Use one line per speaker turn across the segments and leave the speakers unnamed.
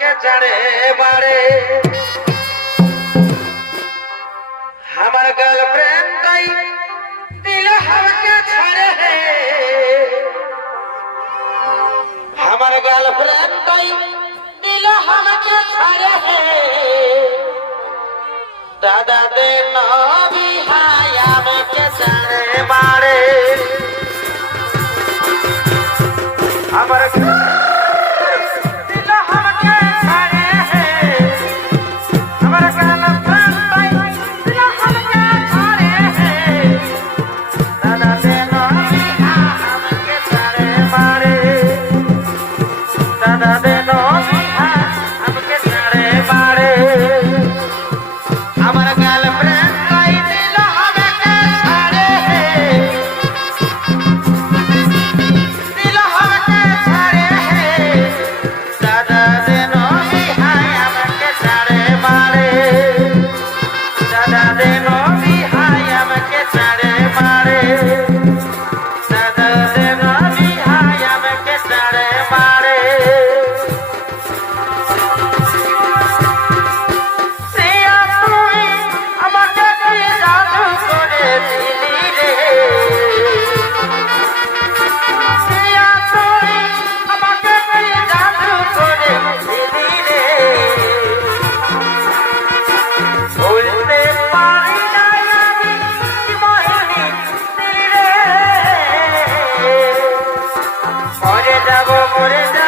আমাকে জানে বারে আমার গার্লফ্রেন্ড তাই দিল আমাকে ছাড়ে আমার গার্লফ্রেন্ড তাই দিল আমাকে ছাড়ে দাদা দে নবী হায় আমাকে জানে বারে আমার যাব মরে যাব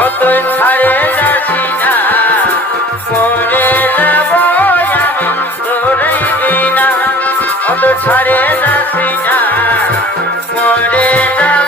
কত ছাড়ে যাচ্ছি না মরে যাব আমি না।